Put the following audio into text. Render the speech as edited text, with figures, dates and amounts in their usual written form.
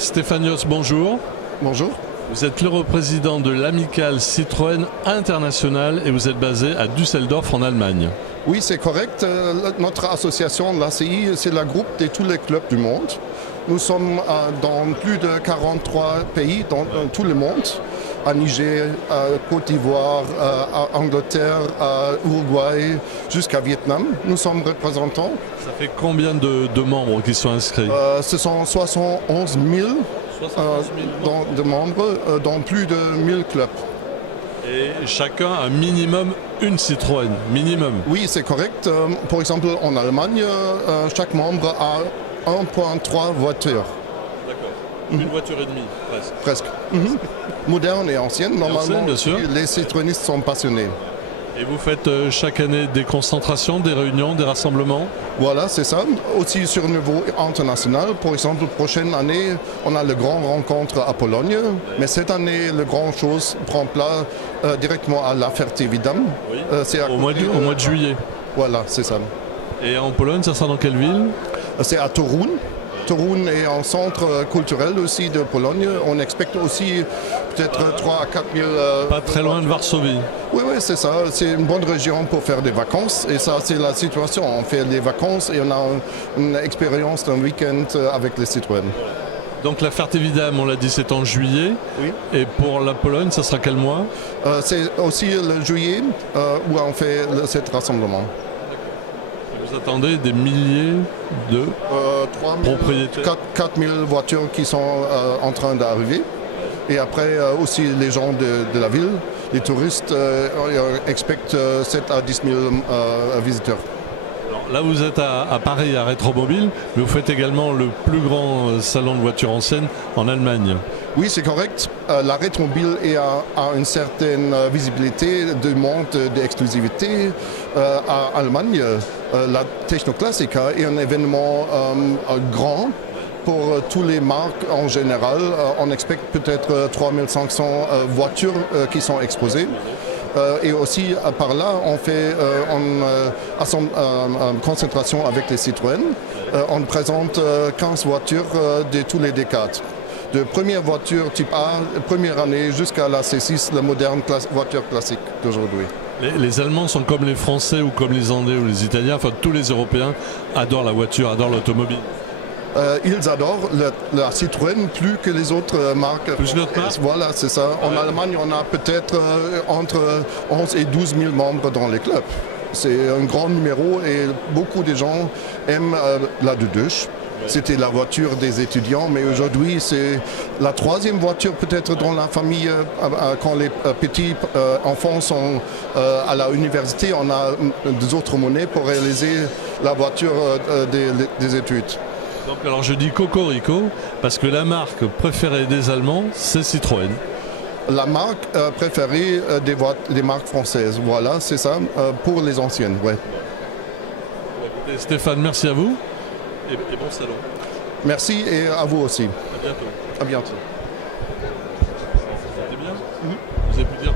Stéphanios, bonjour. Bonjour. Vous êtes le président de l'Amicale Citroën Internationale et vous êtes basé à Düsseldorf en Allemagne. Oui, c'est correct. Notre association, l'ACI, c'est le groupe de tous les clubs du monde. Nous sommes dans plus de 43 pays dans tout le monde. À Niger, à Côte d'Ivoire, à Angleterre, à Uruguay, jusqu'à Vietnam. Nous sommes représentants. Ça fait combien de membres qui sont inscrits? Ce sont 71 000, de membres dans plus de 1000 clubs. Et chacun a minimum une Citroën, minimum. Oui, c'est correct. Par exemple, en Allemagne, chaque membre a 1,3 voitures. D'accord. Une voiture et demie, presque. Presque. Moderne et ancienne. Normalement, bien sûr. Les citroënistes sont passionnés. Et vous faites chaque année des concentrations, des réunions, des rassemblements? Voilà, c'est ça. Aussi sur niveau international. Par exemple, prochaine année, on a le grand rencontre à Pologne. Mais cette année, le grand chose prend place directement à La Ferté-Vidame. Oui. C'est Au mois de juillet. Voilà, c'est ça. Et en Pologne, ça sera dans quelle ville? C'est à Toruń. Toruń est un centre culturel aussi de Pologne. On expecte aussi peut-être 3 à 4 000... Pas très loin de Varsovie. Oui, c'est ça. C'est une bonne région pour faire des vacances. Et ça, c'est la situation. On fait des vacances et on a une expérience d'un week-end avec les Citroën. Donc la Ferté-Vidame, on l'a dit, c'est en juillet. Oui. Et pour la Pologne, ça sera quel mois? C'est aussi le juillet où on fait cet rassemblement. Vous attendez des milliers de 3 propriétaires? 4 000 voitures qui sont en train d'arriver. Et après, aussi les gens de la ville, les touristes, expectent 7 à 10 000 visiteurs. Alors, là, vous êtes à Paris, à Rétromobile, mais vous faites également le plus grand salon de voitures anciennes en Allemagne. Oui, c'est correct. La Rétromobile a une certaine visibilité de monde d'exclusivité. En Allemagne, la Technoclassica est un événement grand pour toutes les marques en général. On expecte peut-être 3500 voitures qui sont exposées. Et aussi par là, on fait une concentration avec les Citroën. On présente 15 voitures de tous les décades. De première voiture type A, première année, jusqu'à la C6, la moderne voiture classique d'aujourd'hui. Les Allemands sont comme les Français ou comme les Anglais ou les Italiens, enfin tous les Européens adorent la voiture, adorent l'automobile. Ils adorent la Citroën plus que les autres marques. Plus que d'autres marques? Voilà, c'est ça. En Allemagne, on a peut-être entre 11 et 12 000 membres dans les clubs. C'est un grand numéro et beaucoup de gens aiment la Dudush. C'était la voiture des étudiants, mais aujourd'hui, c'est la troisième voiture peut-être dans la famille. Quand les petits enfants sont à l'université, on a des autres monnaies pour réaliser la voiture des études. Donc alors je dis Cocorico, parce que la marque préférée des Allemands, c'est Citroën. La marque préférée des marques françaises, voilà, c'est ça, pour les anciennes, ouais. Écoutez, Stéphane, merci à vous et bon salon. Merci et à vous aussi. À bientôt. À bientôt. C'était bien? Vous avez pu dire